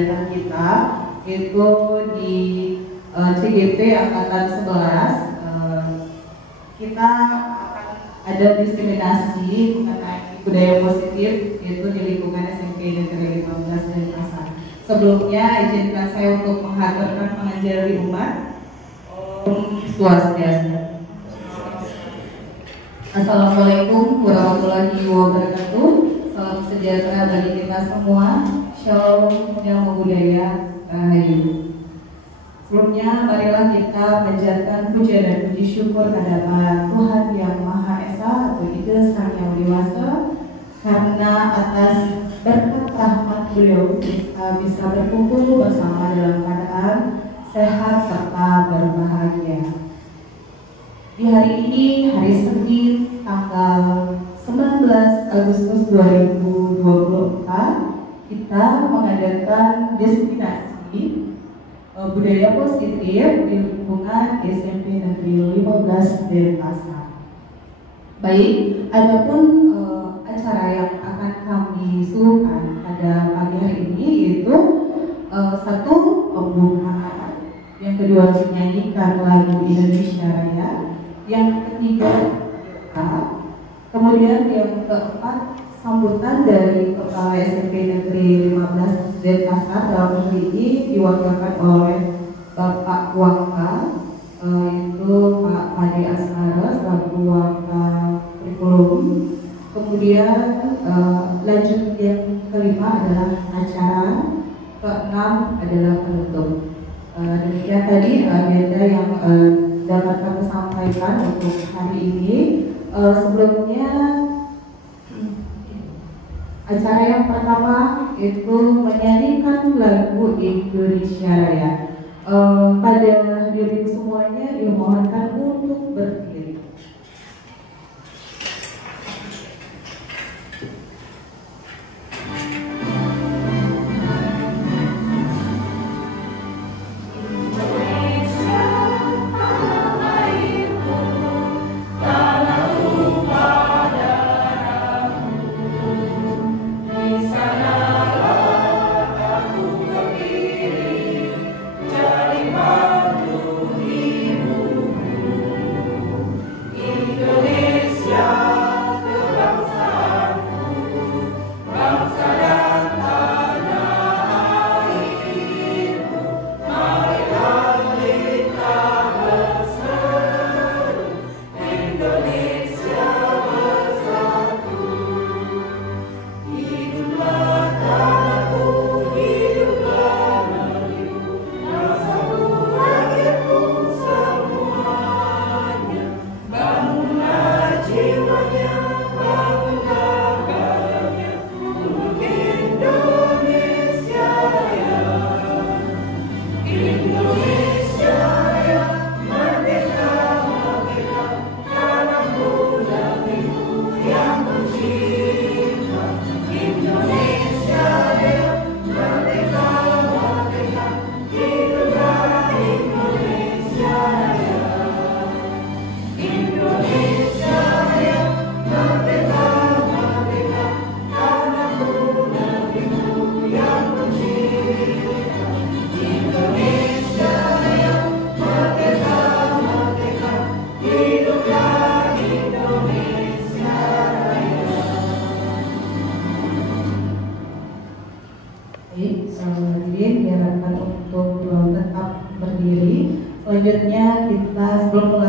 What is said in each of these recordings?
kegiatan kita itu di CGP Angkatan 11. Kita akan ada diskriminasi mengenai budaya positif yaitu di lingkungan SMP Negeri 15 Denpasar. Sebelumnya izinkan saya untuk menghaturkan pengajar di umat. Om Swastiastu. Assalamualaikum warahmatullahi wabarakatuh. Salam sejahtera bagi kita semua. Shalom, namo buddhaya, rahayu. Sebelumnya, marilah kita panjatkan puja dan puji syukur kehadirat Tuhan Yang Maha Esa atau Ida Sang Yang Dewasa, karena atas berkat rahmat beliau kita bisa berkumpul bersama dalam keadaan sehat serta berbahagia. Di hari ini, hari Senin, tanggal 19 Agustus 2024, kita mengadakan destinasi budaya positif di lingkungan SMP Negeri 15 Denpasar. Baik, adapun acara yang akan kami suguhkan pada pagi hari ini yaitu satu pembukaan, yang kedua menyanyikan lagu Indonesia Raya, yang ketiga kemudian yang keempat sambutan dari Kepala SMP Negeri 15 Denpasar dalam hari ini diwakilkan oleh Bapak Waka, yaitu Pak Padi Asmara selaku Waka Kurikulum. Kemudian lanjut yang kelima adalah acara, keenam adalah penutup. Demikian tadi agenda yang dapat kami sampaikan untuk hari ini. Sebelumnya acara yang pertama itu menyanyikan lagu Indonesia Raya. Pada hadirin semuanya dimohonkan untuk berdiri. Selanjutnya kita sebelum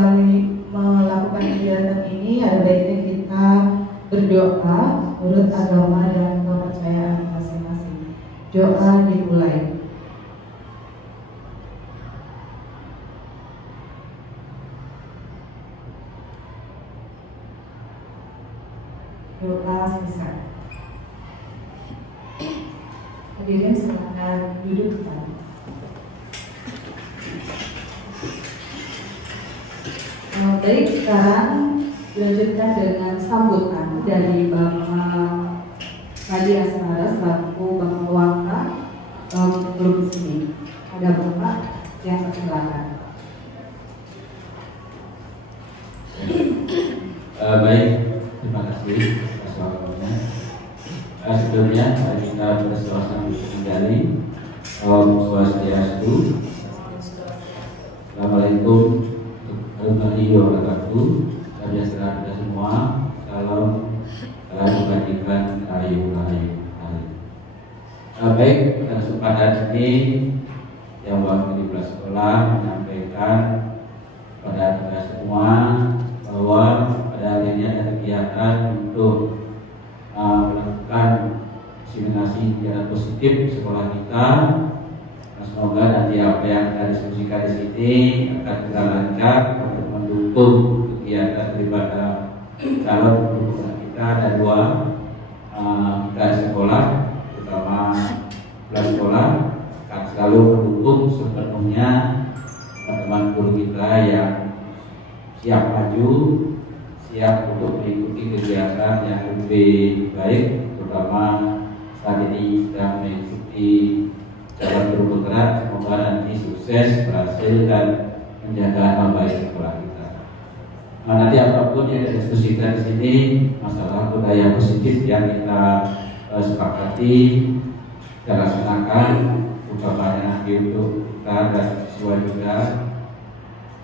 melakukan kegiatan ini ada baiknya kita berdoa menurut agama dan kepercayaan masing-masing. Doa dimulai. Doa selesai. Hadirin silakan duduk kembali. Baik, sekarang dilanjutkan dengan sambutan dari Bapak Padi Asmara selaku Bapak Waka grup sini. Ada Bapak yang persilakan. Baik, terima kasih atas waktunya. Sebelumnya kita bersuasana kembali Om Swastiastu. Assalamualaikum warahmatullahi wabarakatuh. Saya serah kita semua. Salam kebajikan, rahayu. Baik, pada kesempatan ini yang waktu di sekolah menyampaikan pada kita semua bahwa pada hari ini ada kegiatan untuk melakukan diseminasi kegiatan positif sekolah kita. Semoga nanti apa yang kita diskusikan di sini akan kita lancar untuk mendukung kegiatan daripada calon pendukung kita. Ada dua kita sekolah, terutama kelas sekolah akan selalu mendukung sepenuhnya teman-teman guru kita yang siap maju, siap untuk mengikuti kegiatan yang lebih baik, terutama saat ini sedang mengikuti jalan berputar. Semoga nanti sukses, berhasil dan menjaga nama baik sekolah kita. Nanti apapun yang didiskusikan di sini, masalah budaya positif yang kita sepakati kita laksanakan, utamanya nanti untuk kita dan siswa juga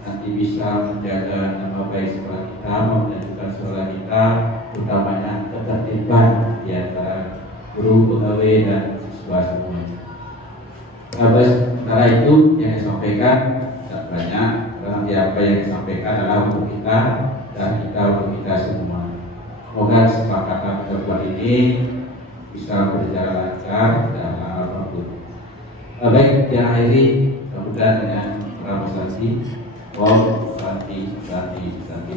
nanti bisa menjaga nama baik sekolah kita, memajukan sekolah kita, utamanya ketertiban di antara guru, pegawai dan siswa semuanya. Sementara itu yang disampaikan tidak banyak, nanti apa yang disampaikan adalah untuk kita dan kita untuk kita semua. Semoga kesepakatan pertemuan ini bisa berjalan lancar dan bagus. Baik, yang akhiri kemudian dengan pramasasi. Om Santi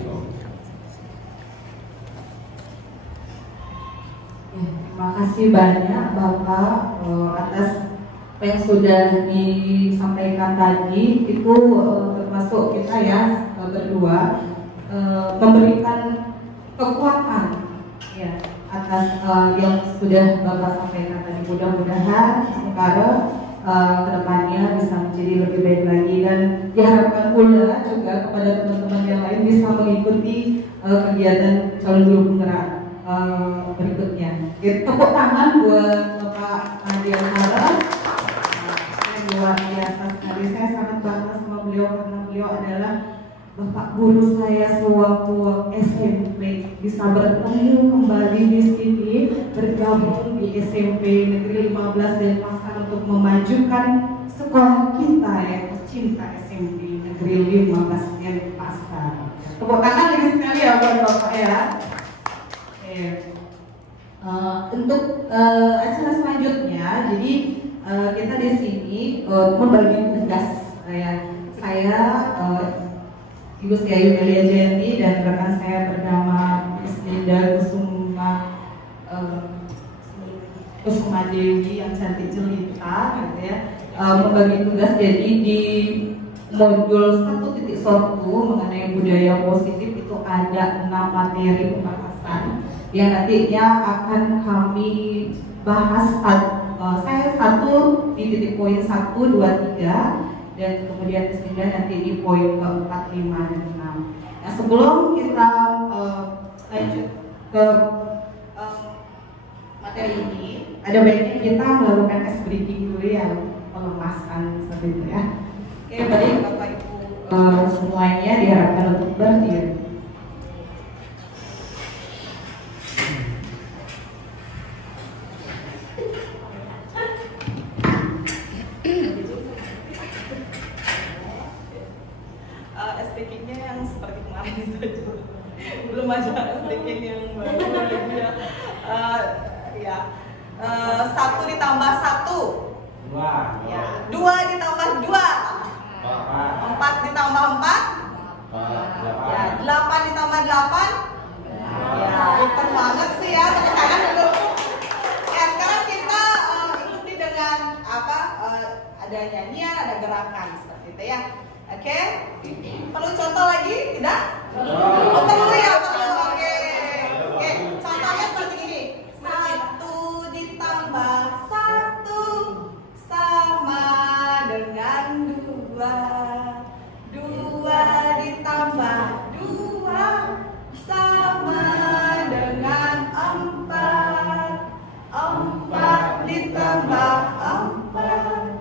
Om. Terima kasih banyak Bapak atas apa yang sudah disampaikan tadi. Itu termasuk kita ya berdua memberikan kekuatan ya atas yang sudah Bapak sampaikan tadi. Mudah-mudahan sekarang kedepannya bisa menjadi lebih baik lagi, dan diharapkan pula juga kepada teman-teman yang lain bisa mengikuti kegiatan calon guru penggerak berikutnya. Tepuk tangan buat Bapak Adi Alhara. Luar biasa sekali. Saya sangat bangga sama beliau karena beliau adalah Bapak guru saya sewaktu SMP. Bisa bertemu kembali di sini, bergabung di SMP Negeri 15 Denpasar untuk memajukan sekolah kita yang tercinta, SMP Negeri 15 Denpasar. Tepuk tangan lagi sekali ya buat Bapak ya. Untuk acara selanjutnya, jadi kita di sini membagi tugas. Saya Ibu Syayu Melia Jayanti dan rekan saya bernama Linda Kusuma Dewi yang cantik jelita, gitu ya. Membagi tugas jadi di modul 1.1 mengenai budaya positif itu ada 6 materi pembahasan yang nantinya akan kami bahas. Saya satu di titik poin 1, 2, 3 dan kemudian sehingga nanti di poin ke-4, 5, dan 6. Nah, sebelum kita lanjut ke materi ini, ada baiknya kita melakukan tes breathing dulu ya, pelemasan seperti itu ya. Oke, baik Bapak Ibu semuanya diharapkan untuk berdiri. Speakingnya yang seperti kemarin itu belum aja speaking yang baru ya. Satu ditambah satu, ya, 2 ditambah 2, 4 ditambah 4, ya, 8 ditambah 8, ya, pintar banget sih ya, tepuk tangan dulu. Ya, sekarang kita ikuti dengan apa? Ada nyanyian, ada gerakan seperti itu ya. Oke, perlu contoh lagi? Tidak? Oh, perlu ya, perlu. Oke, contohnya seperti ini. 1 ditambah 1 sama dengan 2. 2 ditambah 2 sama dengan 4. 4 ditambah 4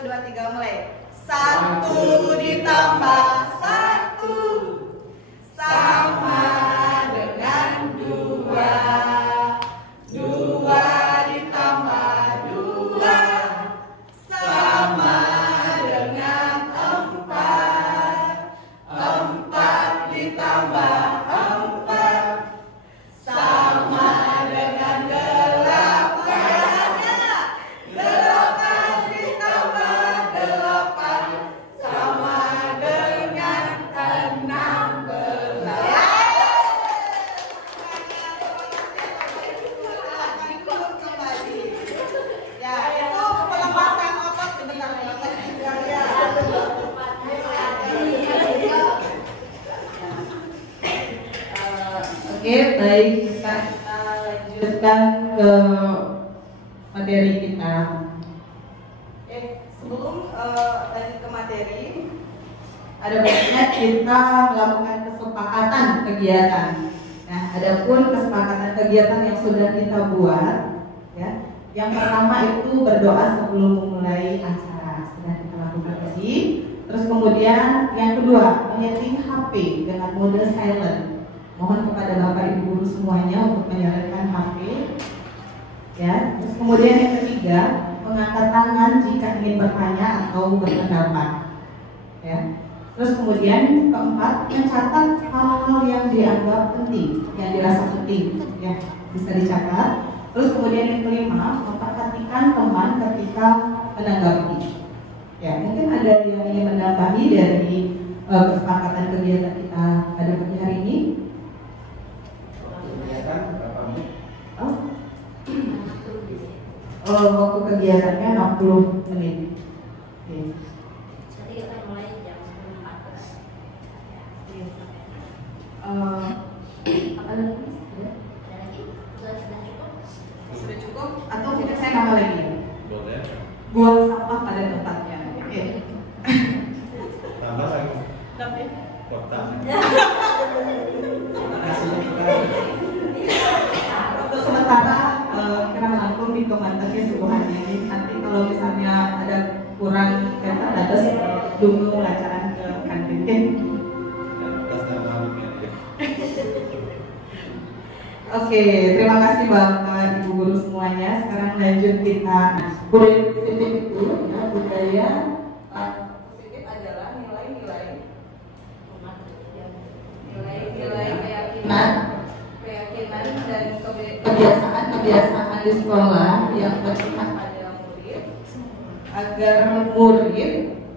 1, 2, 3 mulai. 1 ditambah 1 sama dengan 2. 2 ditambah 2 sama dengan 4. 4 ditambah 4 sama dengan 8. 8 ditambah 8 sama dengan 16. Ya, itu pelepasan otot sebentar ya. Oke, baik, kita lanjutkan ke materi kita. Sebelum lanjut ke materi, Ada baiknya kita melakukan kesepakatan kegiatan. Nah, adapun kesepakatan kegiatan yang sudah kita buat, ya, yang pertama itu berdoa sebelum memulai acara, sudah kita lakukan tadi. Terus kemudian yang kedua, menyeting HP dengan mode silent. Mohon kepada Bapak Ibu guru semuanya untuk menyalakan HP. Ya, terus kemudian yang ketiga, mengangkat tangan jika ingin bertanya atau berpendapat. Ya. Terus kemudian keempat, mencatat hal-hal yang dianggap penting, yang dirasa penting, ya, bisa dicatat. Terus kemudian yang kelima, memperhatikan teman ketika menanggapi. Ya, mungkin ada yang ingin menambahi dari kesepakatan kegiatan kita pada pagi hari ini. Waktu kegiatannya 60 menit. Oke. Nanti kita mulai jam 14. Apa lagi? Ada lagi? Sudah cukup? sudah cukup? Atau mungkin saya nambah lagi? Boleh. Buang sampah pada tempatnya. Oke. Tambah lagi. Tapi Kota. Untuk sementara kita merangkum di komentarnya subuhannya ini. Nanti kalau misalnya ada kurang data atas tunggu pelajaran ke kantin. Oke, terima kasih Bapak Ibu guru semuanya. Sekarang lanjut kita budaya positif itu, ya, budaya positif adalah nilai-nilai keyakinan dan kebiasaan di sekolah yang berpihak pada murid agar murid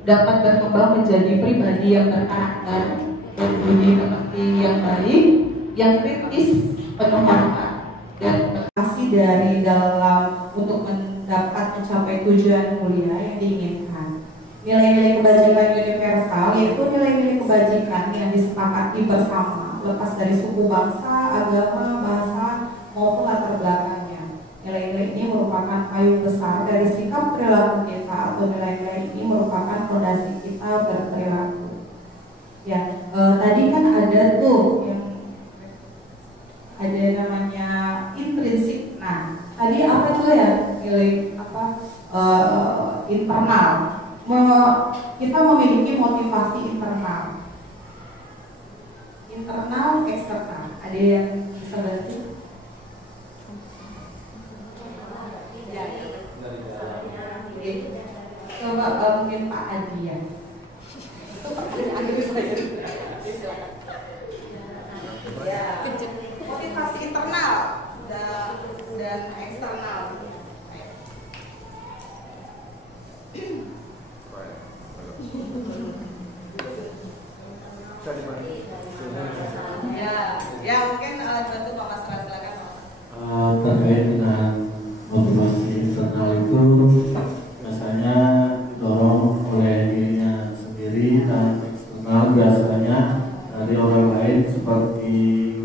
dapat berkembang menjadi pribadi yang berkarakter, berbudi pekerti yang baik, yang kritis, penuh hormat dan berkasih dari dalam untuk mencapai tujuan mulia yang diinginkan. Nilai-nilai kebajikan universal yaitu nilai-nilai kebajikan yang disepakati bersama, lepas dari suku, bangsa, agama, bahasa maupun latar belakangnya. Nilai-nilai ini merupakan payung besar dari sikap perilaku kita, atau nilai-nilai ini merupakan fondasi kita berperilaku. Ya, tadi kan ada tuh yang ada namanya intrinsik. Nah, tadi apa tuh ya nilai apa internal? Kita memiliki motivasi internal, eksternal. Ada yang bisa bantu? Coba mungkin Pak Adian. ya, motivasi internal dan eksternal. Ya mungkin bantu Pak Mas Ran, silakan Pak. Terkait dengan motivasi internal itu biasanya didorong oleh dirinya sendiri, dan eksternal biasanya dari orang lain seperti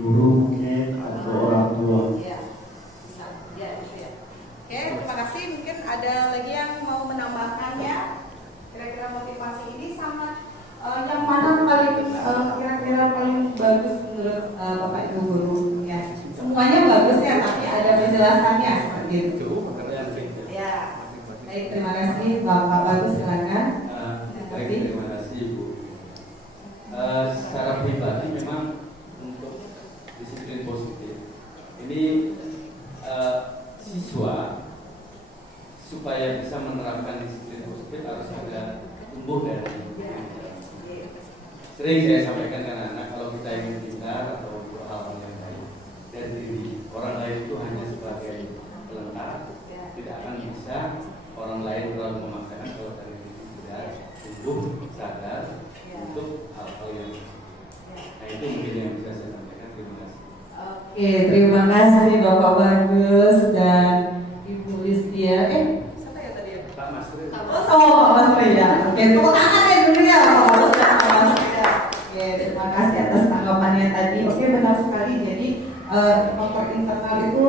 guru mungkin atau orang tua. Ya, bisa. Ya, kasih Bapak Bagus, silakan. Baik, terima kasih Bu. Secara pribadi memang untuk disiplin positif ini siswa supaya bisa menerapkan disiplin positif harus ada tumbuh dari sering saya sampaikan ke anak-anak, kalau kita ingin pintar atau hal-hal yang baik dari diri orang lain itu hanya sebagai pelengkap, tidak akan bisa orang lain terlalu memaksakan kalau dari diri tidak tumbuh sadar untuk hal-hal yang nah itu mungkin yang bisa saya sampaikan. Terima kasih. Oke, terima kasih Bapak Bagus dan Ibu Listia. Siapa ya tadi ya? Pak Mas Tri. Oh, sama Pak Mas Tri ya. Oke, tepuk tangan ya dulu ya Pak Bagus dan Pak Mas Tri ya. Oke, terima kasih atas tanggapannya tadi. Oke, benar sekali. Jadi faktor internal itu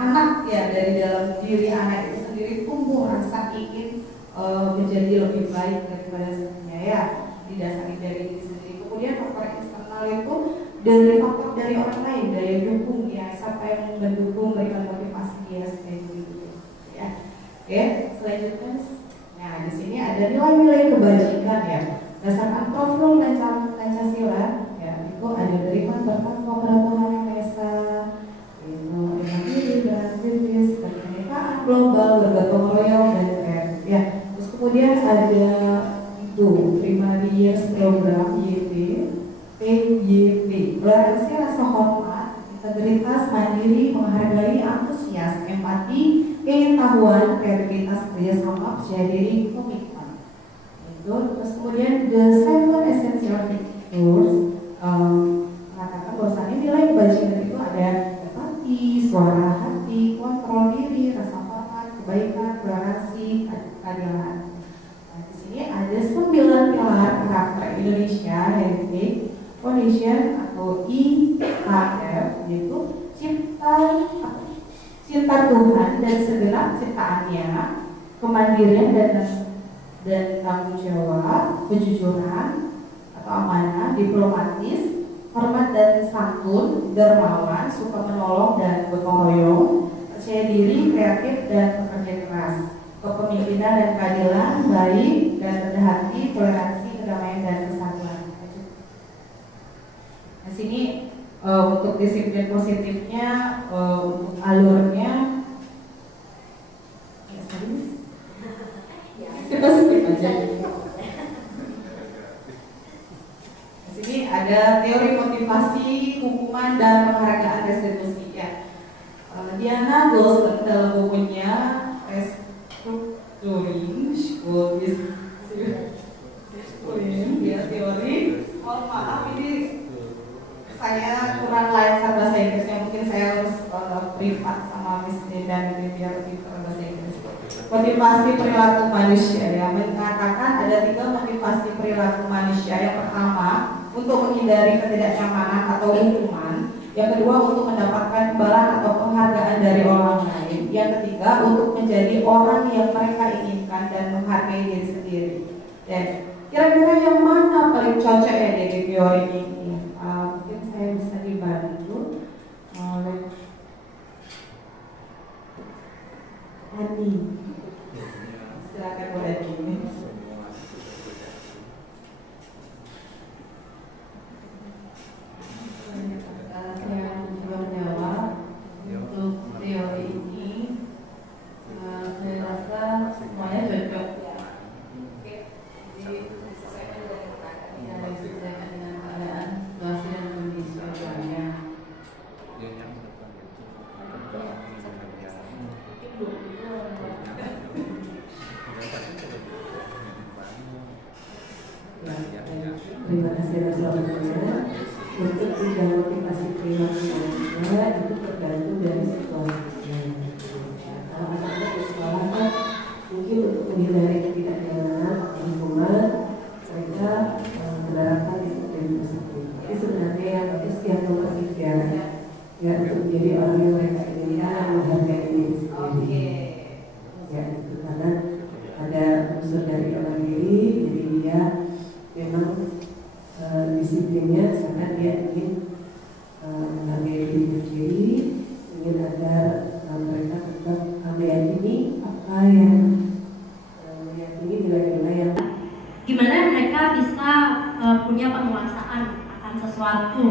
anak ya, dari dalam diri anak itu sendiri tumbuh rasa ingin menjadi lebih baik daripada sebelumnya ya, didasari dari diri sendiri. Kemudian faktor eksternal itu dari faktor dari orang lain, daya dukung ya, siapa yang mendukung, memberikan motivasi dia seperti itu ya. Oke, selanjutnya nah di sini ada nilai-nilai kebajikan ya, berdasarkan profil dan cara Pancasila ya, itu ada beriman, bertakwa kepada Tuhan Yang Maha Esa, itu mandiri, beraktivis, berkenekaan global, bergotong royong dan kreatif ya. Terus kemudian ada itu primary years program PYP, toleransi, rasa hormat, integritas, mandiri, menghargai, antusias, empati, pengetahuan, kreativitas, kerjasama, percaya diri, komitmen. Itu terus kemudian the seven essential virtues mengatakan bahwasannya nilai kebajikan itu ada empati, suara hati, kontrol diri, rasa hormat, kebaikan, toleransi, keadilan. Nah, di sini ada 9 pilar karakter Indonesia Heritage Foundation atau IHF, yaitu cinta Tuhan dan segenap ciptaannya, kemandirian dan tanggung jawab, kejujuran atau amanah, diplomatis, hormat dan santun, dermawan, suka menolong dan gotong royong, percaya diri, kreatif dan bekerja keras, kepemimpinan dan keadilan, baik dan rendah hati, toleransi, kedamaian dan kesatuan. Di sini untuk disiplin positifnya, untuk alurnya kita skip aja. Di sini ada teori motivasi, hukuman dan penghargaan restitusi ya. Diana Goldstein dalam bukunya Restructuring School Discipline dia teori. Mohon maaf ini saya kurang lancar bahasa Inggrisnya, mungkin saya harus privat sama Miss Dedan ini biar pintar bahasa Inggris. Motivasi perilaku manusia ya, mengatakan ada 3 motivasi perilaku manusia. Yang pertama untuk menghindari ketidaknyamanan atau hukuman, yang kedua untuk mendapatkan imbalan atau penghargaan dari orang lain, yang ketiga untuk menjadi orang yang mereka inginkan dan menghargai diri sendiri. Dan kira-kira yang mana paling cocok ya dari teori ini? Mungkin saya bisa dibantu oleh Adi. Silakan Bu Adi. Saya mencoba menjawab untuk teori ini. Saya rasa semuanya cocok ya. Oke, jadi disesuaikan dengan keadaan, ya, disesuaikan dengan keadaan, situasi dan kondisi orangnya. Terima kasih atas waktunya. Untuk tiga motivasi perilaku manusia itu tergantung dari situasinya. Kalau anak-anak di sekolah kan mungkin untuk menghindari ketidaknyamanan atau hukuman, mereka menerapkan disiplin positif. Tapi sebenarnya yang bagus yang nomor 3 ya, untuk menjadi orang yang mereka inginkan dan menghargai diri sendiri. Ya, itu karena ada unsur dari dalam diri, jadi dia memang disiplinnya karena dia ingin menghargai diri sendiri, sesuatu.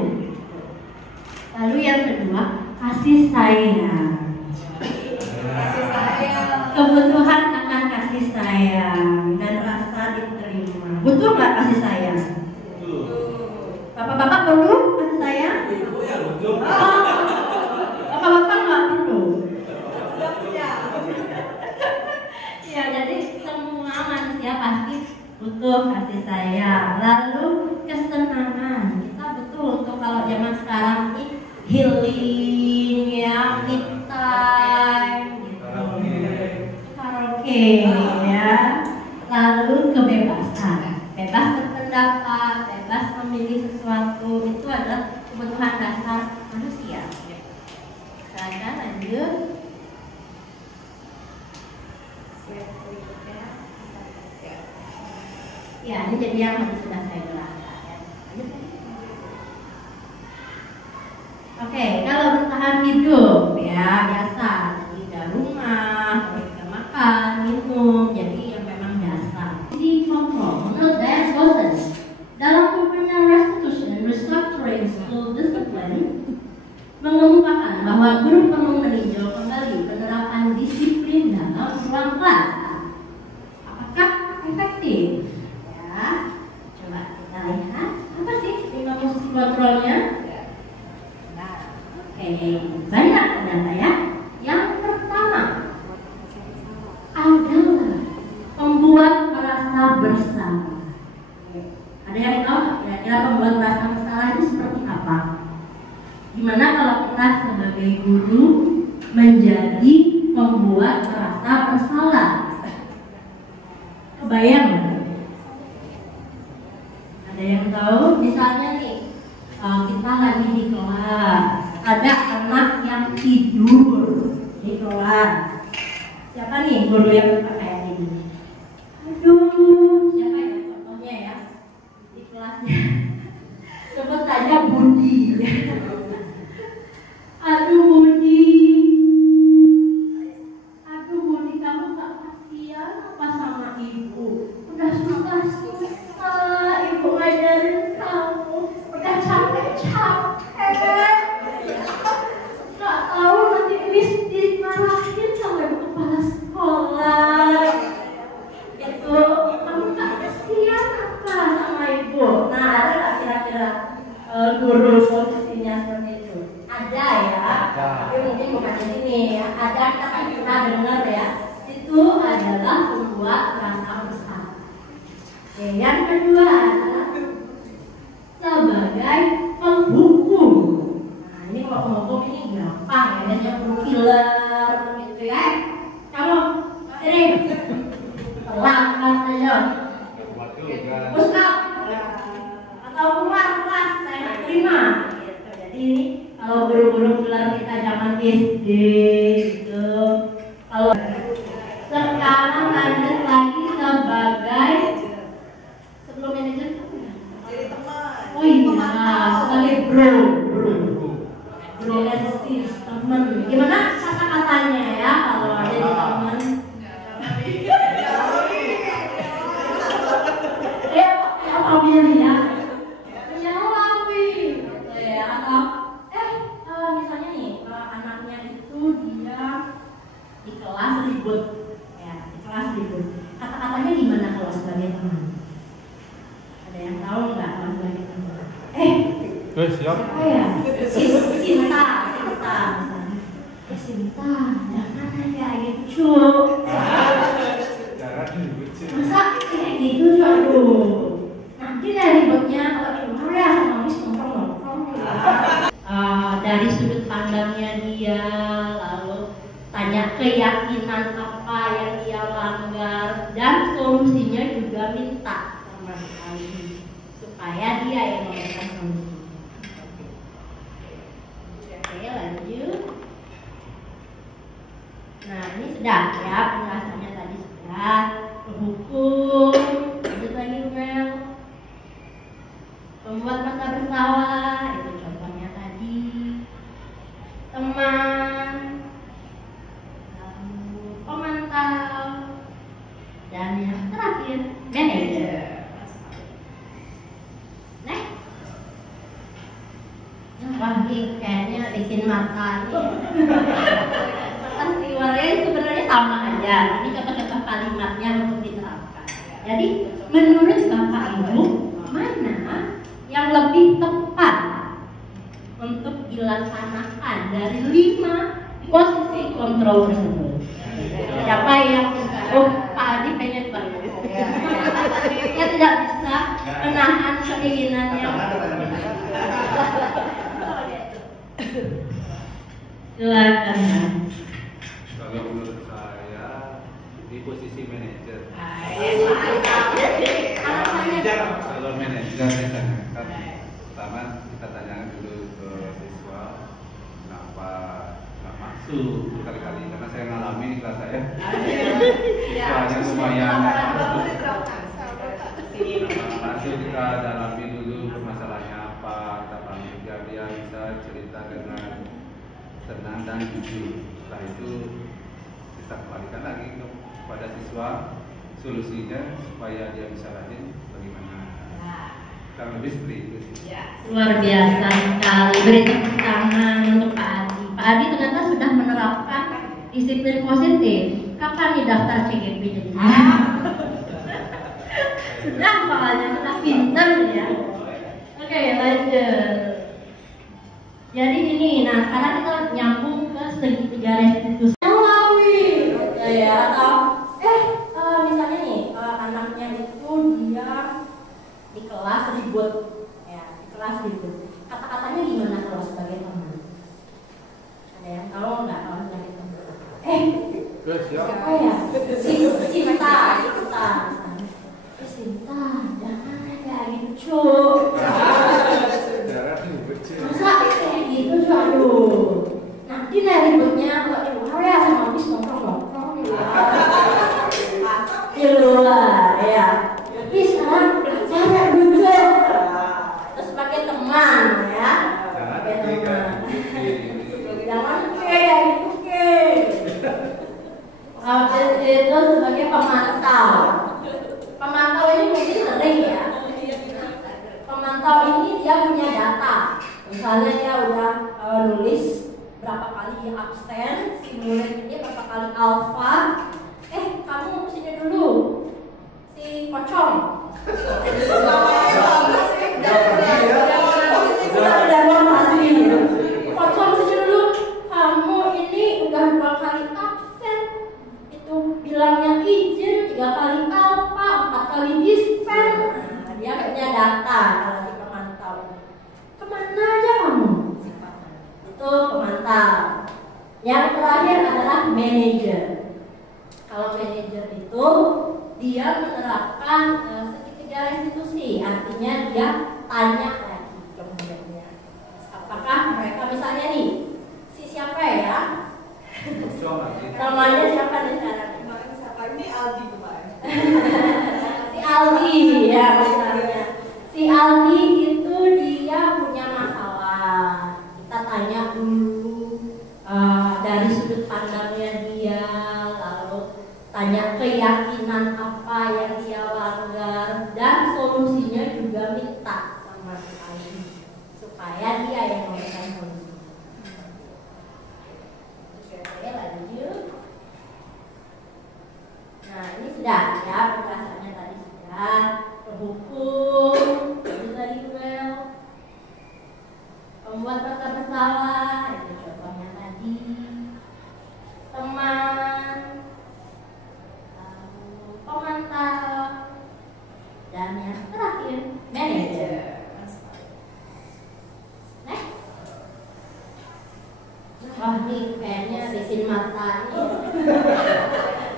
Lalu yang kedua, kasih sayang. Kasih sayang. Kebutuhan akan kasih sayang dan rasa diterima. Butuh nggak kasih sayang? Bapak-bapak perlu kasih sayang? Oh, bapak-bapak nggak perlu. Udah punya. Ya, jadi semua manusia pasti butuh kasih sayang. Lalu kesenangan. Kita butuh untuk kalau zaman sekarang ini healing ya, me time gitu. Karaoke ya. Lalu kebebasan. Bebas berpendapat, bebas memilih sesuatu, itu adalah kebutuhan dasar manusia. Silakan lanjut. Ya, ini jadi yang sudah saya jelaskan ya. Oke, kalau bertahan hidup ya biasa, tidak rumah, tidak makan, minum, jadi yang memang biasa. Di control, menurut Diane Gossen, dalam bukunya Restitution, Restructuring School Discipline, mengemukakan bahwa guru perlu meninjau kembali penerapan disiplin dalam ruang kelas. Apakah efektif? Coba kita lihat apa sih 5 fungsi kontrolnya. Oke, banyak ternyata ya. Yang pertama adalah membuat merasa bersalah. Ada yang tahu kira-kira membuat merasa bersalah itu seperti apa? Gimana kalau kita sebagai guru menjadi membuat merasa bersalah? Kebayang nggak? Ada yang tahu? Misalnya nih, kita lagi di kelas, ada anak yang tidur di kelas. Siapa nih guru yang kayak ini? Aduh, siapa ya contohnya ya di kelasnya? Sebut saja Budi. Aduh Budi, kamu gak kasihan apa sama ibu? Udah susah ibu ngajarin kamu, udah capek. Gak tahu nanti Miss dimarahin sama ibu kepala sekolah. Itu kamu gak kasihan apa sama ibu? Nah, ada gak kira-kira guru posisinya seperti itu? Ada ya, tapi mungkin bukan di sini. Ada, kita kan pernah dengar ya. Itu adalah membuat rasa bersalah. Oke, yang kedua adalah sebagai penghukum. Nah, ini kalau penghukum ini gampang ya, biasanya killer gitu ya. Kamu sini terlambat aja, push up atau keluar kelas, saya nggak terima. Gitu. Jadi kalau guru-guru killer kita zaman SD gitu, kalau sekarang lanjut lagi sebagai sebelum manajer Jadi teman. oh iya sebagai bro teman. Gimana kata-katanya ya kalau ada di teman? Familia menyalawi gitu ya. Atau misalnya nih anaknya itu dia di kelas ribut ya, di kelas ribut, kata-katanya gimana kalau sebagai teman? Ada yang tahu nggak kalau sebagai teman? Siap. Apa ya? Cinta jangan kayak gitu. Masa kayak gitu tuh, aduh. Nanti dari ributnya kalau di luar ya habis nongkrong. Dari sudut pandangnya dia, lalu tanya keyakinan apa yang dia langgar, dan solusinya juga minta sama sekali supaya dia yang memberikan solusi. Oke, lanjut. Nah, ini sudah ya penjelasannya tadi sudah. Hukum, lanjut lagi Mel. Membuat merasa bersalah, itu contohnya tadi. Teman, pemantau, dan yang terakhir manager. Next. nih kayaknya bikin mata nih. Kertas reward sebenarnya sama aja. Ini contoh-contoh kalimatnya untuk diterapkan. Jadi menurut Bapak Ibu, mana yang lebih tepat untuk dilaksanakan dari 5 posisi kontrol tersebut? Siapa yang bisa? Oh, Pak Adi pengen banget. Saya tidak bisa menahan keinginannya. Silakan. Kalau menurut saya di posisi manajer. Kalau manajer misalnya kan pertama kita tanyakan dulu ke siswa kenapa nggak masuk berkali-kali, karena saya ngalami di kelas saya siswanya lumayan masuk, kita dalami dulu permasalahannya apa, kita panggil dia bisa cerita dengan tenang dan jujur. Setelah itu kita kembalikan lagi kepada siswa solusinya supaya dia bisa rajin bagaimana. Kurang lebih seperti itu sih. Luar biasa sekali. Beri tepuk tangan untuk Pak Adi. Pak Adi ternyata sudah menerapkan disiplin positif. Kapan nih daftar CGP jadi? Sudah soalnya sudah pinter ya. Oke, lanjut. Jadi ini, nah sekarang kita nyambung ke segitiga restitusi. Ngawi, ya atau misalnya nih anaknya itu dia di kelas ribut, ya di kelas ribut. Kata-katanya gimana kalau sebagai teman? Ada yang tahu nggak kalau sebagai teman? Siapa ya? Sinta, jangan kayak gitu. Masa kayak gitu, aduh. Nanti ributnya kalau di luar ya sama bis nongkrong di luar ya. Jadi sekarang saya duduk terus sebagai teman ya, sebagai teman. Jangan kayak gitu Habis itu sebagai pemantau. Pemantau ini mungkin sering ya. Pemantau ini dia punya data. Misalnya dia udah nulis berapa kali dia absen, si murid ini berapa kali alfa. Kamu sini dulu, si pocong. Pocong sini dulu. Kamu ini udah 2 kali absen. Itu bilangnya izin, 3 kali alfa, 4 kali dispen. Dia punya data kalau si pemantau. Kemana aja kamu? Itu pemantau. Yang terakhir adalah manajer. Kalau manajer itu dia menerapkan segitiga restitusi, artinya dia tanya lagi ke muridnya. Apakah mereka misalnya nih, si siapa ya? Namanya siapa nih sekarang? Siapa ini? Aldi kemarin. Si Aldi ya misalnya. Si Aldi itu dia punya masalah. Kita tanya dulu dari sudut pandangnya dia, lalu tanya keyakinan apa yang dia langgar, dan solusinya juga minta sama si Aldi supaya dia yang memberikan solusi. Oke, lanjut. Nah, ini sudah ya penjelasannya tadi sudah. Hukum itu tadi well. Pembuat rasa bersalah itu contohnya tadi. Teman, pemantau, dan yang terakhir manajer. Next. Wah, ini kayaknya bikin mata nih.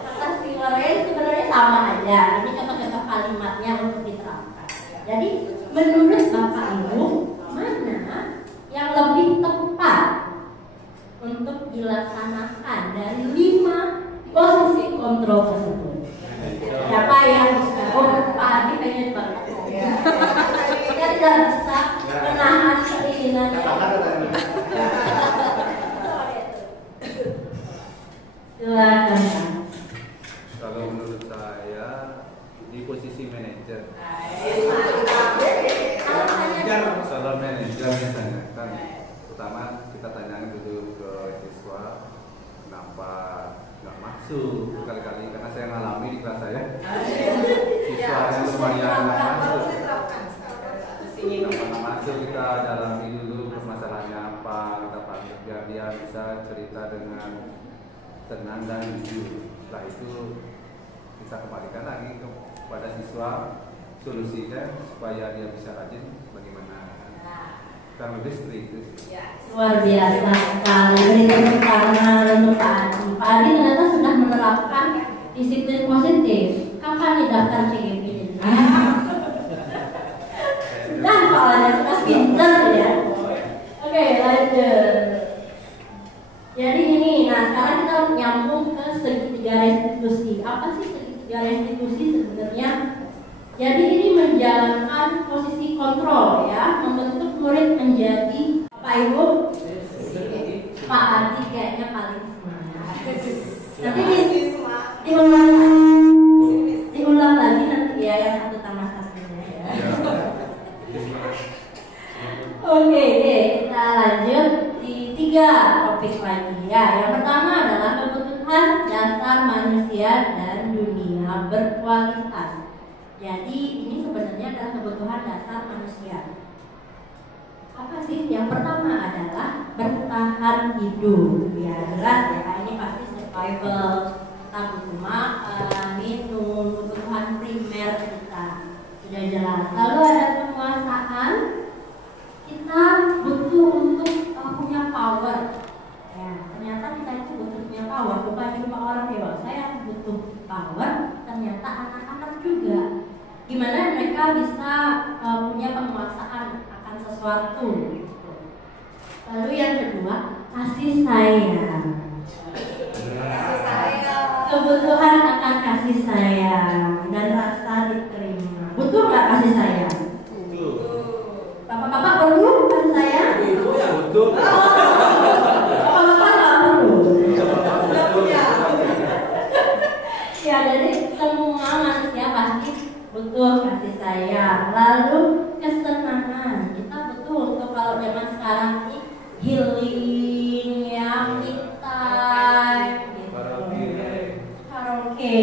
Kertas reward sebenarnya sama aja. Ini contoh-contoh kalimatnya untuk diterapkan. Jadi menurut Bapak Ibu, mana yang lebih tepat untuk dilaksanakan dari 5 posisi kontrol tersebut? Siapa yang bisa? Oh, Pak Adi pengen banget. Saya tidak bisa menahan keinginannya. Silakan. Kalau menurut saya di posisi manajer. Kalau manajer misalnya kan pertama nafsu berkali-kali karena saya ngalami di kelas saya. Siswa yang lumayan masuk kita dalami dulu permasalahannya apa, biar dia bisa cerita dengan tenang dan jujur. Setelah itu kita kembalikan lagi kepada siswa solusinya supaya dia bisa rajin bagaimana. Kurang lebih seperti itu. Luar biasa sekali. Beri tepuk tangan untuk Pak Adi. Pak Adi ternyata sudah menerapkan disiplin positif. Kapan nih daftar CGP ini? Sudah soalnya sudah pintar ya. Oke, lanjut. Jadi ini, nah sekarang kita nyambung ke segitiga restitusi. Apa sih segitiga restitusi sebenarnya? Jadi ini menjalankan posisi kontrol ya, membentuk murid menjadi apa Ibu? Pak Adi kayaknya paling semangat. Nanti diulang lagi nanti ya yang satu tambah satunya ya. Oke, kita lanjut di 3 topik lagi ya. Yang pertama adalah kebutuhan dasar manusia dan dunia berkualitas. Jadi ini sebenarnya adalah kebutuhan dasar manusia. Apa sih? Yang pertama adalah bertahan hidup. Ya jelas ya, ini pasti survival. Kita butuh makan, minum, kebutuhan primer kita sudah jelas. Lalu ada penguasaan. Kita butuh untuk punya power. Ya, ternyata kita itu butuh punya power. Bukan cuma orang dewasa yang butuh power, ternyata anak-anak juga. Gimana mereka bisa punya penguasaan akan sesuatu. Lalu yang kedua, kasih sayang. Kebutuhan akan kasih sayang dan rasa diterima. Butuh nggak kasih sayang? Bapak-bapak perlu kasih sayang? Betul. Bapak-bapak nggak perlu. Ya, jadi semua manusia pasti butuh kasih sayang. Lalu kesenangan. Kita butuh untuk kalau zaman sekarang ini healing ya, me time gitu. Karaoke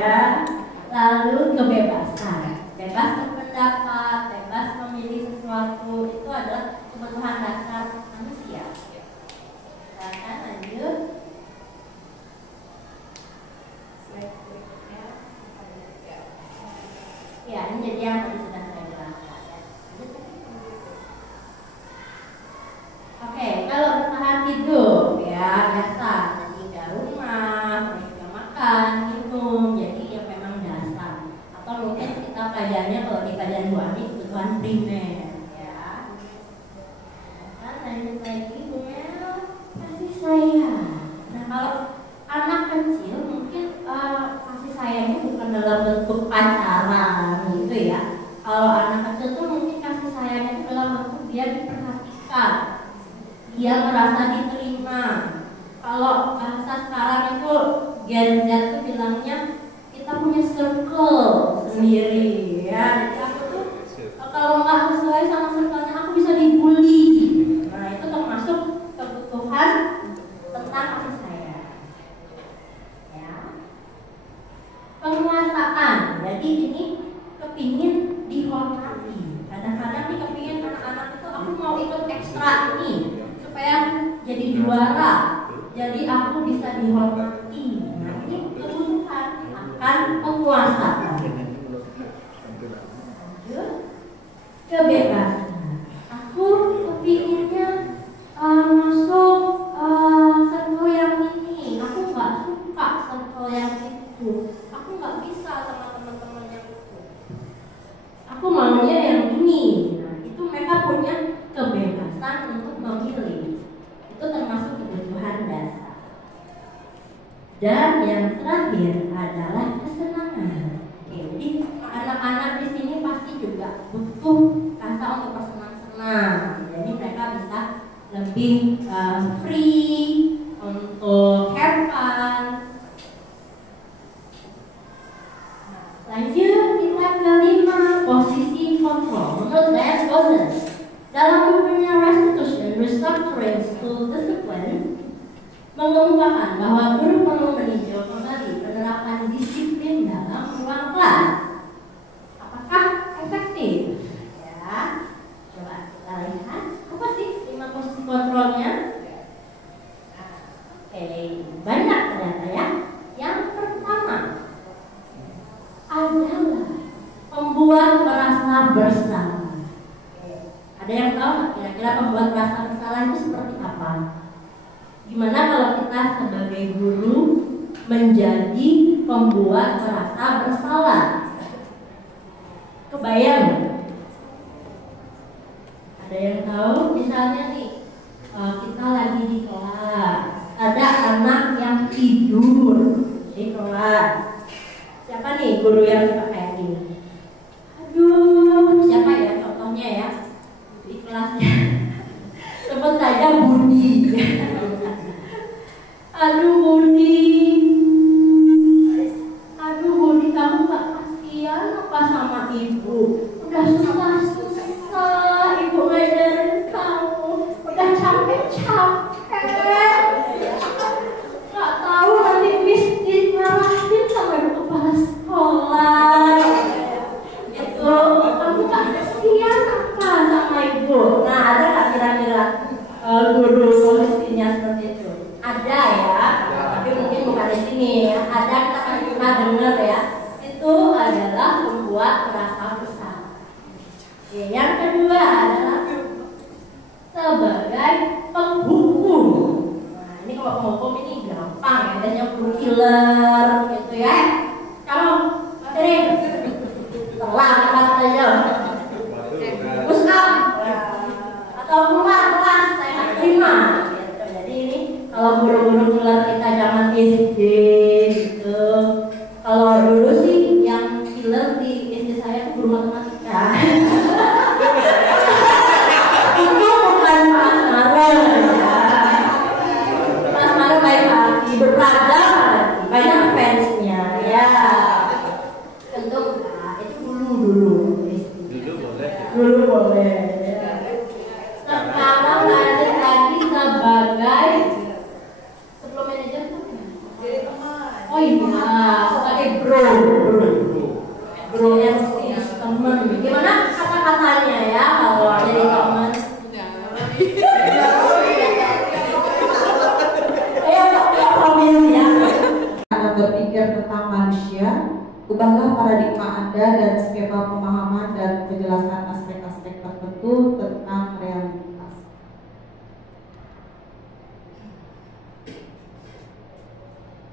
ya. Lalu kebebasan. Bebas berpendapat, bebas memilih sesuatu, itu adalah kebutuhan dasar manusia. Silakan lanjut. Ya, ini jadi yang tadi sudah saya jelaskan ya. Oke, kalau bertahan hidup ya biasa, tinggal rumah, terus juga makan, minum, jadi yang memang dasar. Atau mungkin kita pelajarannya kalau di pelajaran 2 ini kebutuhan primer ya. Nah, lanjut lagi Bu Mel, kasih sayang. Nah, kalau anak kecil mungkin kasih sayangnya bukan dalam bentuk pacaran gitu ya. Kalau anak kecil tuh mungkin kasih sayangnya itu dalam bentuk dia diperhatikan, dia merasa diterima. Kalau bahasa sekarang itu Gen Z tuh bilangnya kita punya circle sendiri ya. Jadi aku tuh kalau nggak sesuai sama circle-nya aku bisa dibully. Nah itu termasuk kebutuhan tentang kasih sayang. Ya. Penguasaan. Jadi ini kepingin dihormati. Kadang-kadang nih kepingin anak-anak itu aku mau ikut ekstra ini supaya jadi juara. Jadi aku bisa dihormati. Nah ini kebutuhan akan penguasaan. Lanjut. Kebebasan. Aku kepinginnya masuk circle yang ini. Aku nggak suka circle yang itu. Aku nggak bisa sama teman-teman yang itu. Aku maunya yang ini. Nah, itu mereka punya kebebasan untuk memilih. Itu termasuk kebutuhan dasar. Dan yang terakhir adalah kesenangan. Oke, jadi anak-anak di sini pasti juga butuh rasa untuk bersenang-senang. Jadi mereka bisa lebih free untuk have fun. Lanjut kita kelima, posisi kontrol. Menurut Les Gossens, dalam bukunya Restitution, Restructuring School Discipline, mengemukakan bahwa guru perlu meninjau kembali penerapan disiplin dalam ruang kelas. Apakah efektif? Ya, coba kita lihat apa sih 5 posisi kontrolnya. Banyak ternyata ya. Yang pertama adalah membuat merasa bersalah. Ada yang tahu kira-kira membuat merasa bersalah itu seperti apa? Gimana kalau kita sebagai guru menjadi pembuat merasa bersalah? Kebayang? Ada yang tahu? Misalnya nih, kita lagi di kelas, ada anak yang tidur di kelas. Siapa nih guru yang suka kayak gini? Aduh, siapa ya contohnya ya di kelasnya? Sebut saja Budi. Aduh Budi, kamu gak kasihan apa sama ibu? Udah susah ibu ngajarin kamu, udah capek. Gak tahu nanti Miss dimarahin sama ibu kepala sekolah. Itu kamu gak kasihan apa sama ibu? Nah, ada gak kira-kira guru posisinya seperti itu? Ada ya, tapi mungkin bukan di sini. Ada, kita kan pernah dengar ya. Itu adalah membuat merasa bersalah. Yang kedua adalah sebagai penghukum. Nah, ini kalau penghukum ini gampang ya, adanya guru killer gitu ya. Kamu materi telah saja. Push up atau keluar kelas saya nggak terima. Gitu. Jadi ini kalau guru-guru killer kita zaman SD gitu. Kalau dulu sih yang killer di SD saya itu guru matematika. Itu bukan Mas Maro ya. Mas Maro baik hati, berpelajar, banyak fansnya ya. Tentu itu dulu boleh. Sekarang lanjut lagi sebagai sebelum manajer tuh. Oh iya, sebagai bro yang teman. Gimana kata-katanya ya kalau jadi teman? Anda berpikir tentang manusia, ubahlah paradigma Anda dan skema pemahaman dan penjelasan aspek-aspek tertentu tentang realitas.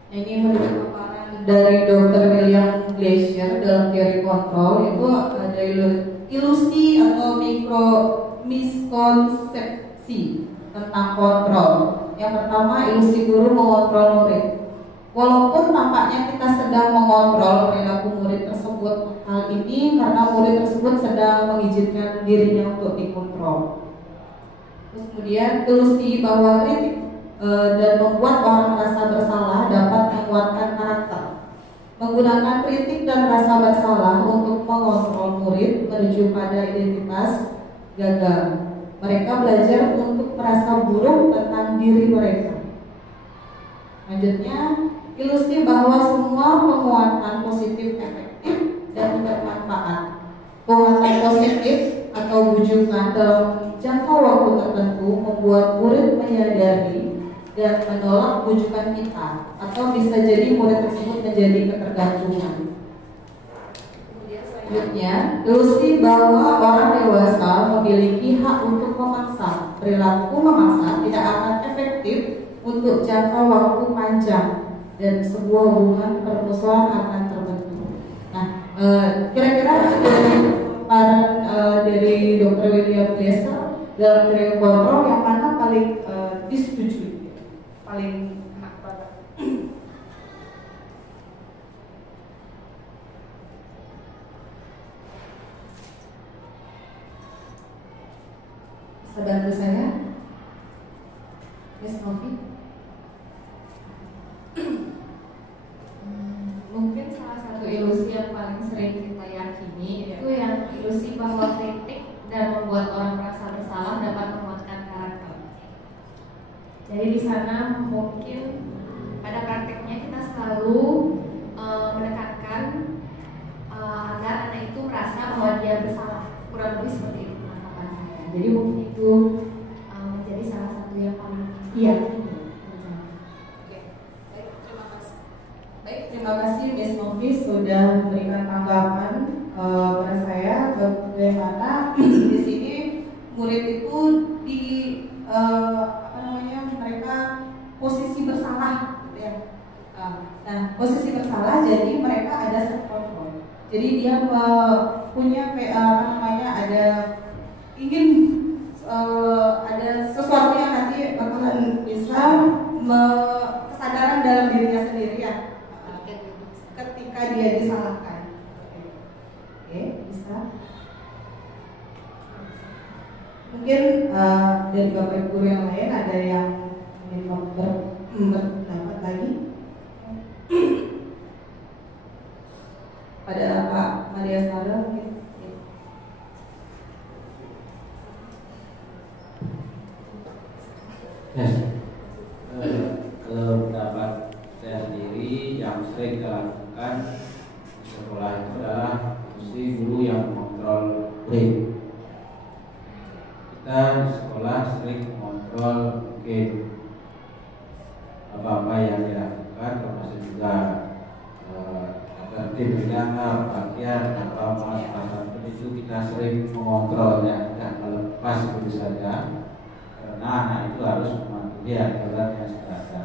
Ini menurut paparan dari Dr. William Glasser dalam teori kontrol, itu ada ilusi atau miskonsepsi tentang kontrol. Yang pertama, ilusi guru mengontrol murid. Walaupun tampaknya kita sedang mengontrol perilaku murid tersebut, hal ini karena murid tersebut sedang mengizinkan dirinya untuk dikontrol. Terus kemudian ilusi bahwa kritik dan membuat orang merasa bersalah dapat menguatkan karakter. Menggunakan kritik dan rasa bersalah untuk mengontrol murid menuju pada identitas gagal. Mereka belajar untuk merasa buruk tentang diri mereka. Selanjutnya, ilusi bahwa semua penguatan positif efektif dan bermanfaat. Penguatan positif atau bujukan dalam jangka waktu tertentu membuat murid menyadari dan menolak bujukan kita, atau bisa jadi murid tersebut menjadi ketergantungan. Selanjutnya, ilusi bahwa orang dewasa memiliki hak untuk memaksa. Perilaku memaksa tidak akan efektif untuk jangka waktu panjang dan sebuah hubungan permusuhan akan terbentuk. Nah, kira-kira dari Dr. William Glasser dalam teori kontrol yang mana paling disetujui? Paling enak banget. Bisa bantu saya? Miss Novi? Mungkin salah satu ilusi yang paling sering kita yakini itu yang ilusi bahwa kritik dan membuat orang merasa bersalah dapat menguatkan karakter. Jadi di sana mungkin pada prakteknya kita selalu menekankan agar anak itu merasa bahwa dia bersalah, kurang lebih seperti itu penangkapan saya. Jadi mungkin itu menjadi salah satu yang paling Terima kasih Miss Novi sudah memberikan tanggapan pada saya bagaimana di sini murid itu di mereka posisi bersalah gitu ya. Nah, posisi bersalah jadi mereka ada self control. Jadi dia punya ada ingin ada sesuatu yang nanti bakalan bisa kesadaran dalam dirinya sendiri ya. Ketika dia disalahkan. Oke, bisa. Mungkin dari Bapak Guru yang lain ada yang ingin berpendapat lagi. Pada Pak Maria Sarah mungkin. Kalau pendapat saya sendiri yang sering kita lakukan di sekolah itu adalah fungsi guru yang mengontrol murid. Kita di sekolah sering mengontrol mungkin apa-apa yang dilakukan, termasuk juga tertibnya bagian apa masalah itu kita sering mengontrolnya, tidak melepas begitu saja, karena anak itu harus mematuhi aturan yang sudah ada.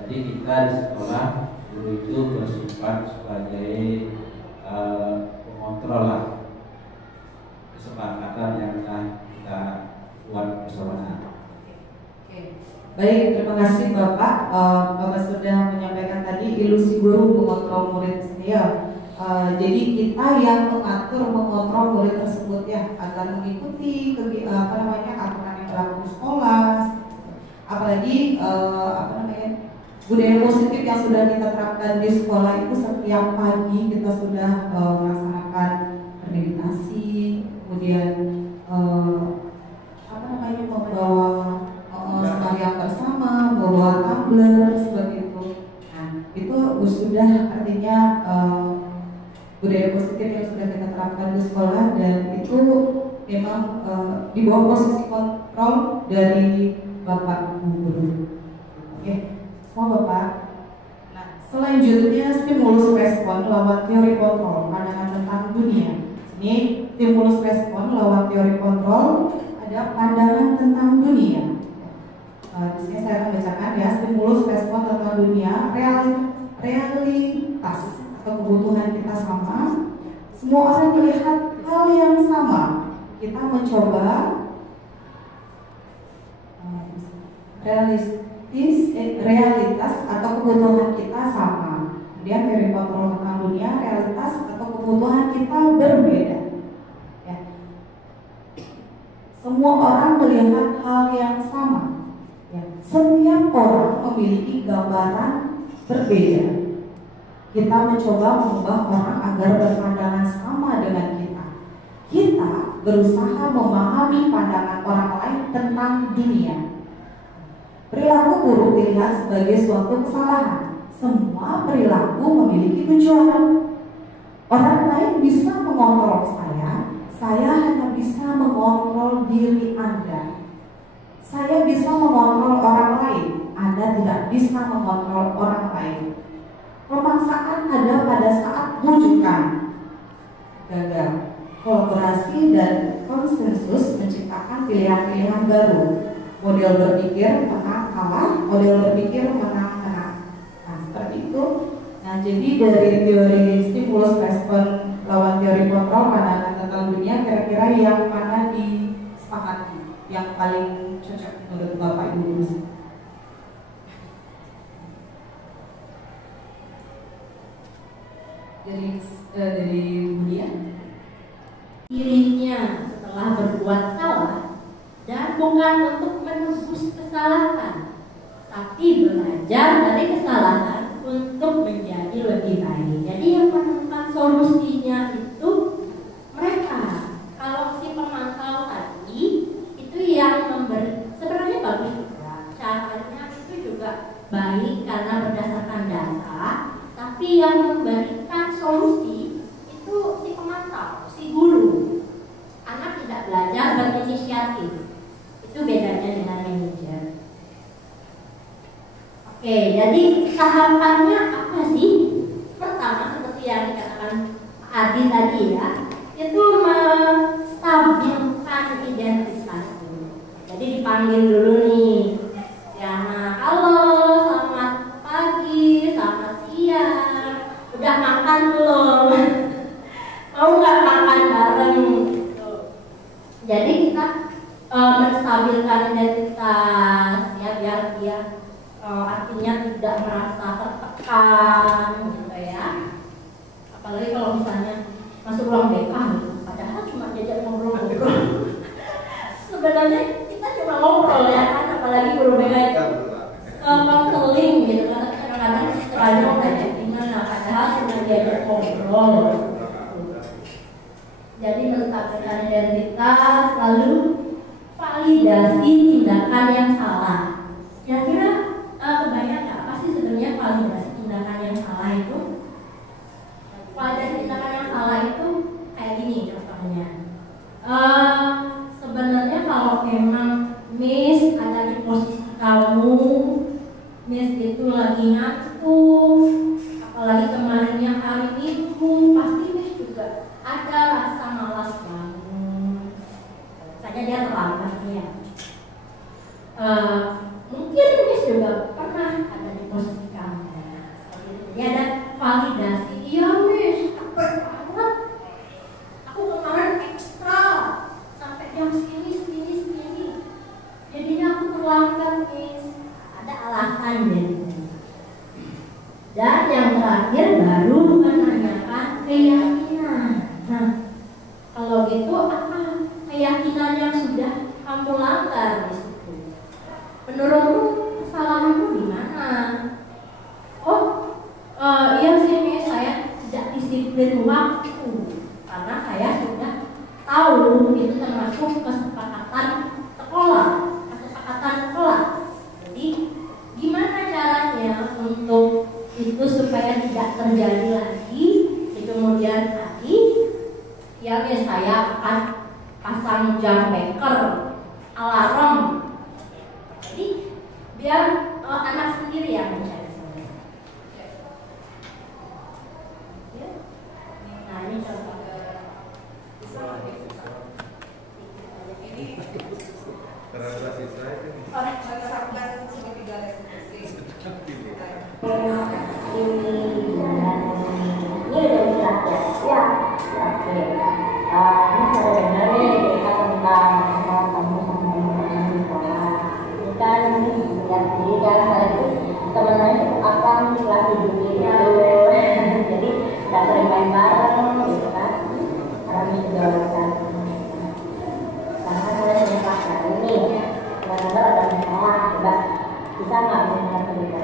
Jadi kita di sekolah guru itu bersifat sebagai pengontrol lah kesepakatan yang kita buat bersama. Baik, terima kasih Bapak. Bapak sudah menyampaikan tadi ilusi guru mengontrol murid sendiri. Jadi kita yang mengontrol murid tersebut ya agar mengikuti aturan yang berlaku di sekolah. Apalagi budaya positif yang sudah kita terapkan di sekolah itu setiap pagi kita sudah melaksanakan meditasi, kemudian membawa sembahyang bersama, bawa tumbler seperti itu. Nah, itu sudah artinya budaya positif yang sudah kita terapkan di sekolah, dan itu memang di bawah posisi kontrol dari Bapak Guru. Oke, semua Bapak. Nah, selanjutnya stimulus respon lawan teori kontrol, pandangan tentang dunia. Ini stimulus respon lawan teori kontrol, ada pandangan tentang dunia. Di sini saya akan bacakan ya, stimulus respon tentang dunia, realitas atau kebutuhan kita sama. Semua orang melihat hal yang sama. Kita mencoba realitas atau kebutuhan kita sama. Kemudian teori kontrol tentang dunia, realitas atau kebutuhan kita berbeda. Ya. Semua orang melihat hal yang sama. Ya. Setiap orang memiliki gambaran berbeda. Kita mencoba mengubah orang agar berpandangan sama dengan kita. Kita berusaha memahami pandangan orang lain tentang dunia. Perilaku buruk dilihat sebagai suatu kesalahan. Semua perilaku memiliki tujuan. Orang lain bisa mengontrol saya hanya bisa mengontrol diri Anda. Saya bisa mengontrol orang lain, Anda tidak bisa mengontrol orang lain. Pemaksaan ada pada saat rujukan gagal. Kolaborasi dan konsensus menciptakan pilihan-pilihan baru. Model berpikir menang kalah, model berpikir menang menang. Nah, seperti itu. Nah, jadi dari teori stimulus respon lawan teori kontrol pandangan tentang dunia, kira-kira yang mana disepakati, yang paling cocok menurut Bapak Ibu? Dari Budia. Dirinya setelah berbuat salah, dan bukan untuk menebus kesalahan, tapi belajar dari kesalahan untuk menjadi lebih baik. Jadi yang menemukan solusinya itu mereka. Kalau si pemantau tadi itu yang memberi, sebenarnya bagus juga cara dikatakan Adi tadi ya, itu menstabilkan identitas dulu. Jadi dipanggil dulu nih, ya halo, selamat pagi, selamat siang, udah makan belum? Mau nggak makan bareng? Jadi kita menstabilkan identitas ya, biar dia artinya tidak merasa tertekan gitu ya. Apalagi kalau misalnya masuk ruang BK gitu, padahal cuma diajak ngobrol-ngobrol. Sebenarnya kita cuma ngobrol ya kan, apalagi guru BK itu konseling gitu kan, kadang-kadang istilahnya kayak gimana, padahal cuma diajak ngobrol. Jadi menstabilkan identitas, lalu validasi tindakan yang salah. Kira-kira kebayang nggak apa sih sebenarnya validasi tindakan yang salah itu? Validasi tindakan yang salah itu kayak gini contohnya. Sebenarnya kalau memang Miss ada di posisi kamu, Miss itu lagi ngantuk, apalagi kemarinnya hari Minggu, pasti Miss juga ada rasa malas bangun. Misalnya dia terlambat nih ya. Mungkin Miss juga pernah ada di posisi kamu. Jadi ada validasi. Iya Miss, capek banget. Aku kemarin ekstra sampai jam segini. Jadinya aku terlambat Miss. Ada alasan jadi. Dan yang terakhir baru menanyakan keyakinan. Nah, kalau gitu apa keyakinan yang sudah kamu langgar di situ? Menurutmu kesalahanmu di mana? Oh, iya sih Miss, saya tidak disiplin waktu karena saya sudah tahu itu termasuk kesepakatan sekolah, kesepakatan kelas. Jadi gimana caranya untuk itu supaya tidak terjadi lagi di kemudian hari? Ya Miss, saya akan pasang jam beker, alarm. Jadi biar anak sendiri yang mencari solusi. Nah ini contoh. Ini Terasa siswa itu. menerapkan segitiga restitusi. Ini udah bisa ya. Oke. Ini saya dengar nih kita tentang kamu sama di sekolah. Ini kan lihat sendiri kan saya itu sebenarnya cukup akang di kelas hidupnya gitu. Jadi nggak sering main bareng gitu kan. Karena ini juga kan. Karena saya punya pacar ini, benar-benar ada masalah. Coba bisa nggak benar cerita?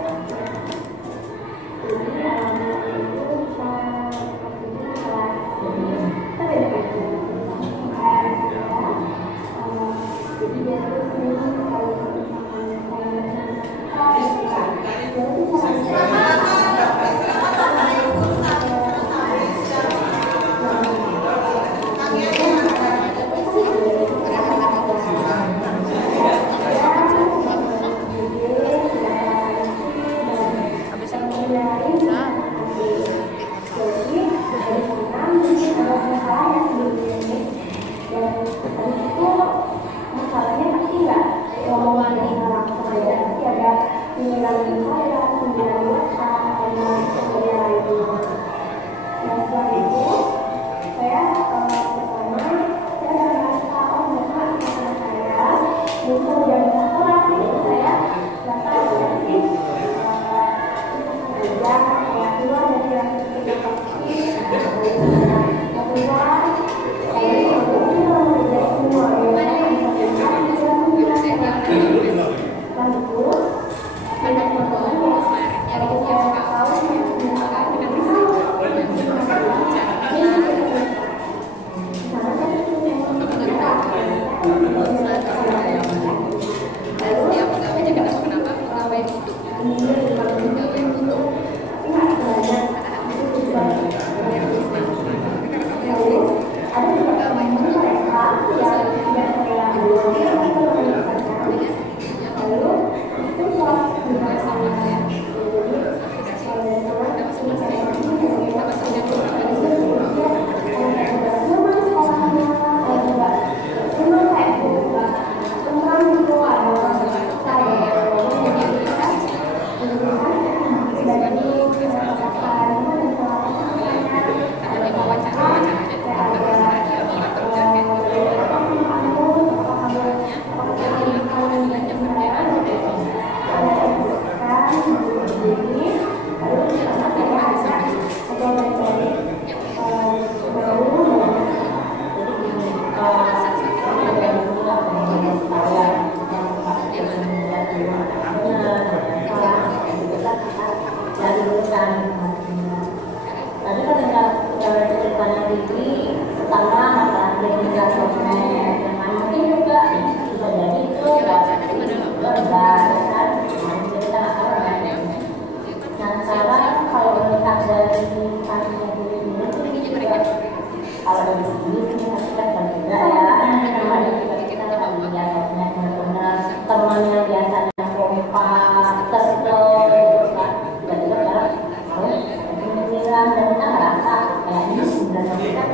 tapi kan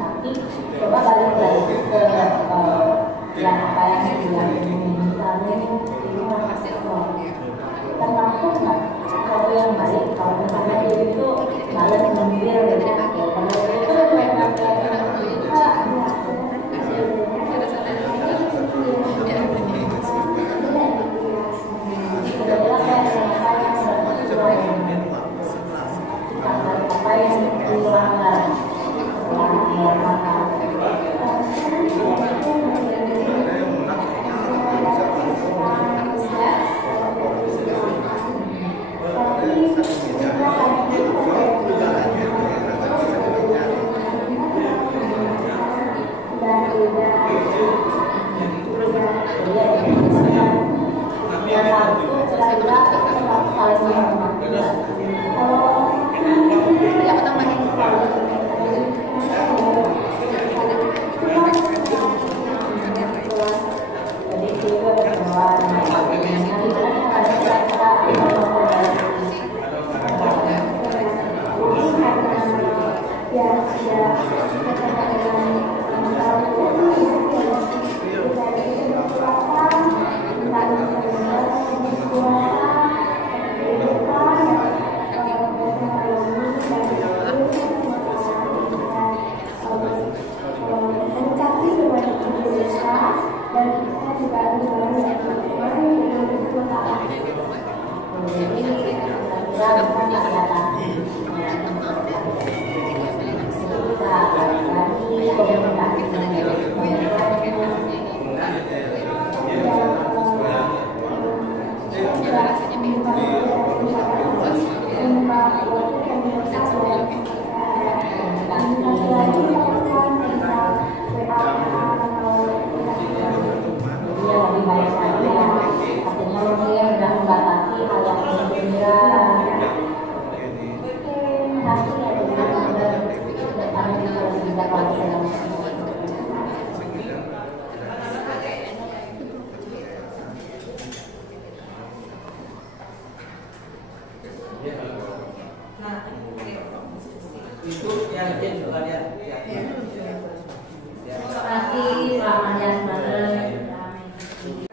tapi coba balik lagi ke yang apa yang dibilang misalnya kita mampu nggak kalau yang baik kalau misalnya dia itu malas membir gitu kalau itu memang apa yang dilanggar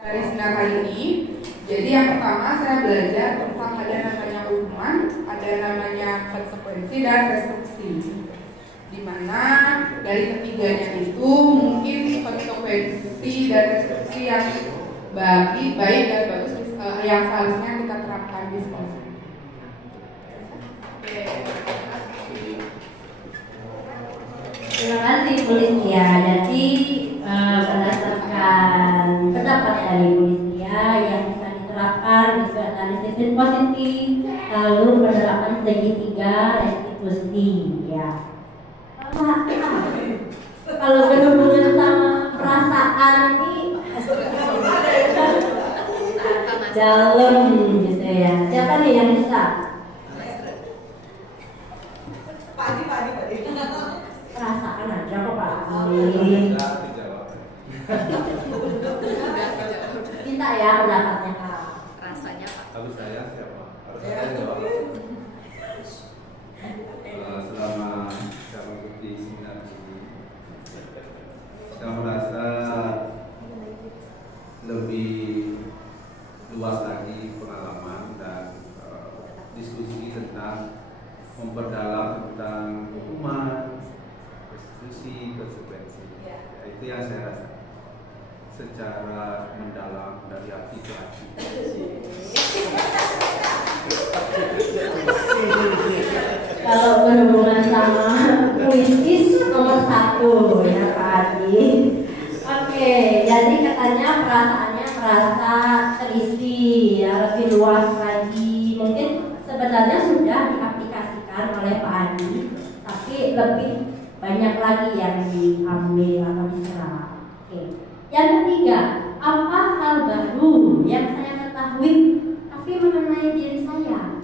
Dari seminar kali ini, jadi yang pertama saya belajar tentang ada namanya hukuman, ada namanya konsekuensi dan restruksi. Dimana dari ketiganya itu mungkin konsekuensi dan restruksi yang baik dan bagus yang seharusnya kita terapkan di sekolah. Terima kasih Bu Listia. Jadi berdasarkan pendapat dari Bu Listia yang bisa diterapkan bisa analisis positif, lalu penerapan segitiga restitusi. Ya. Kalau berhubungan sama perasaan ini dalam gitu ya. Siapa nih yang bisa? Padi. Perasaan aja kok Pak. Minta ya pendapatnya Kak. Rasanya Pak. Harus saya siapa? Harus saya jawab. Selama saya mengikuti seminar ini, saya merasa lebih luas lagi pengalaman dan diskusi tentang memperdalam tentang hukuman, restitusi, konsekuensi. Itu yang saya rasa secara mendalam dari hati ke hati. Kalau berhubungan sama politis nomor 1 ya Pak Adi. Oke, jadi katanya perasaannya merasa terisi ya, lebih luas lagi. Mungkin sebenarnya sudah diaplikasikan oleh Pak Adi, tapi lebih banyak lagi yang diambil atau diserap. Oke. Yang ketiga, apa hal baru yang saya ketahui tapi mengenai diri saya,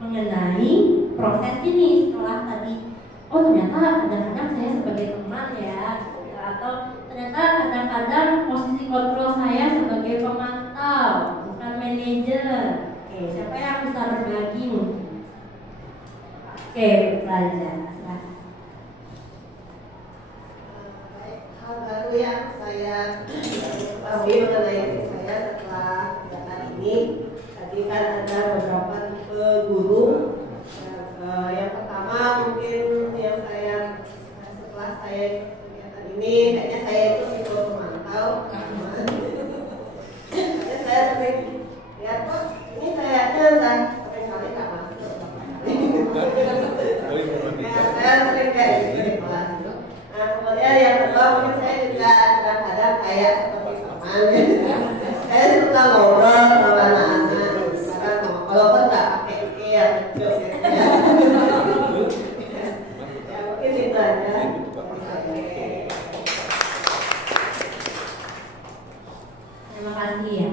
mengenai proses ini setelah tadi, oh ternyata kadang-kadang saya sebagai teman ya, atau ternyata kadang-kadang posisi kontrol saya sebagai pemantau bukan manajer. Oke, siapa yang bisa berbagi? Oke, belajar. Hal baru yang saya ketahui mengenai diri saya setelah kegiatan ini, tadi kan ada beberapa tipe guru. Yang pertama mungkin yang saya setelah saya kegiatan ini, kayaknya saya itu tipe pemantau. Karena saya sering lihat kok ini kayaknya sering kali nggak masuk. Saya sering kayak gitu di kelas. Nah, kemudian yang kedua mungkin saya juga kadang-kadang kayak seperti teman. Saya suka ngobrol sama anak-anak. Karena walaupun nggak pakai ike yang lucu gitu ya. Ya mungkin itu aja. Terima kasih ya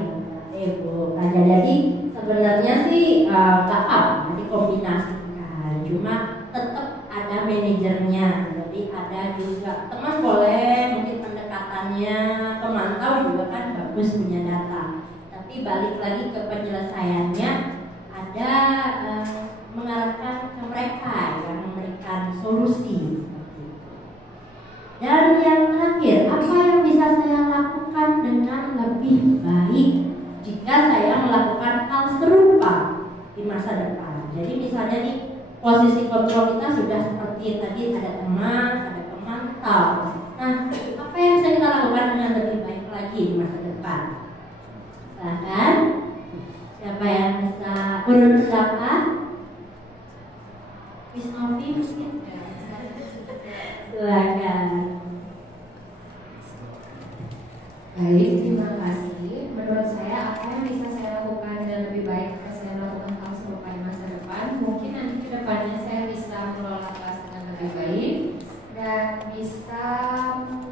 Ibu. Nah, jadi sebenarnya sih nggak apa dikombinasikan, cuma tetap ada manajernya. Jadi ada juga teman boleh mungkin pendekatannya pemantau juga kan bagus punya data. Tapi balik lagi ke penyelesaiannya ada mengarahkan ke mereka yang memberikan solusi. Dan yang terakhir, apa yang bisa saya lakukan dengan lebih baik jika saya melakukan hal serupa di masa depan? Jadi misalnya nih, posisi kontrol kita sudah seperti tadi, ada teman, ada pemantau. Nah, apa yang bisa kita lakukan dengan lebih baik lagi di masa depan? Silahkan. Siapa yang bisa urut siapa? Wisnovi mungkin? Silakan. Baik, terima kasih. Menurut saya, apa yang bisa saya lakukan dengan lebih baik jika saya melakukan hal serupa di masa depan? Mungkin nanti ke depannya saya bisa mengelola kelas dengan lebih baik dan bisa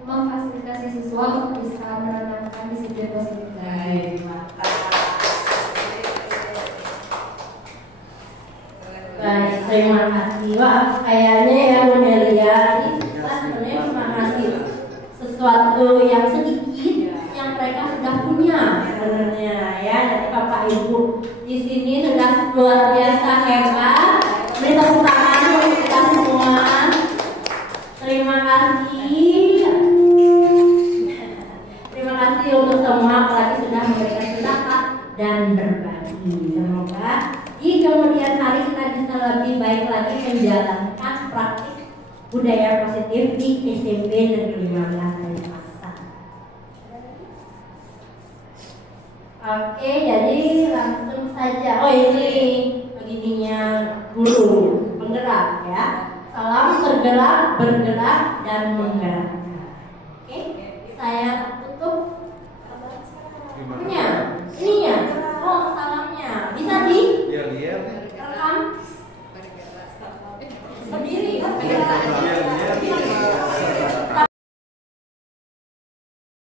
memfasilitasi siswa untuk bisa menanamkan disiplin positif. Baik, baik, terima kasih. Wah, kayaknya ya Bu Delia, ini kita sebenarnya cuma ngasih sesuatu yang sedikit yang mereka sudah punya sebenarnya ya. Jadi Bapak Ibu di sini sudah luar biasa hebat. Beri tepuk tangan untuk kita semua. Terima kasih. Terima kasih untuk semua apalagi sudah memberikan pendapat dan berbagi. Semoga di kemudian hari kita bisa lebih baik lagi menjalankan praktik budaya positif di SMP Negeri 15 Denpasar. Oke, jadi langsung saja. Oh, ini begininya guru penggerak ya. Salam tergerak, bergerak dan menggerakkan. Oke, saya tutup. Ininya. Oh, salamnya bisa di? Lihat.